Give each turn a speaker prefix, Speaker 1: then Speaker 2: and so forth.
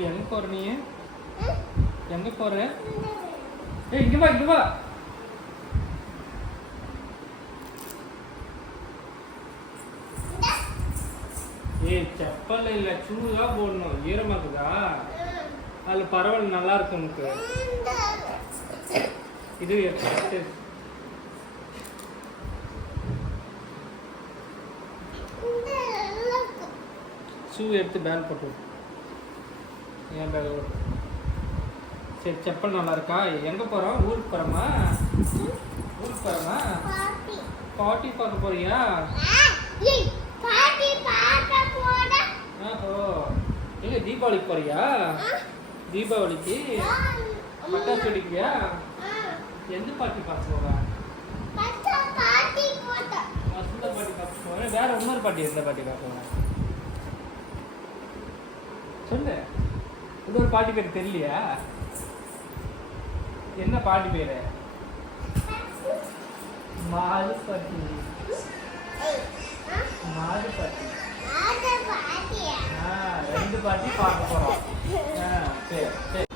Speaker 1: இப்போ எங்கே போகிற நீ? எங்கே போகிற ஏய் இங்கே வா இங்கே வா. ஏய் செப்பல் இல்லை ஷூ தான் போடணும் ஈரமாக்குதா அதில் பரவாயில்ல நல்லா இருக்கும் உனக்கு. இது ஷூ எடுத்து பேன் போட்டு என் போட்டு சரி செப்பல் நல்லா இருக்கா? எங்கே போகிறோம் ஊருக்கு போகிறோமா ஊருக்கு போகிறோமா பாட்டி. பார்க்க போறியா? ஓஹோ எங்க தீபாவளிக்கு போறியா? தீபாவளிக்கு? பட்டாசு வெடிக்கிறியா? எந்த பாட்டி பார்க்க போற? வேற இன்னொரு பாட்டி எந்த பாட்டி பார்க்க போறேன் சொல்லு. இது ஒரு பாட்டி பேர் தெரியலையா? என்ன பாட்டி பேர்? மாது பாட்டி மாது பாட்டி ரெண்டு பாட்டி பார்க்க போகிறோம் சரி சரி.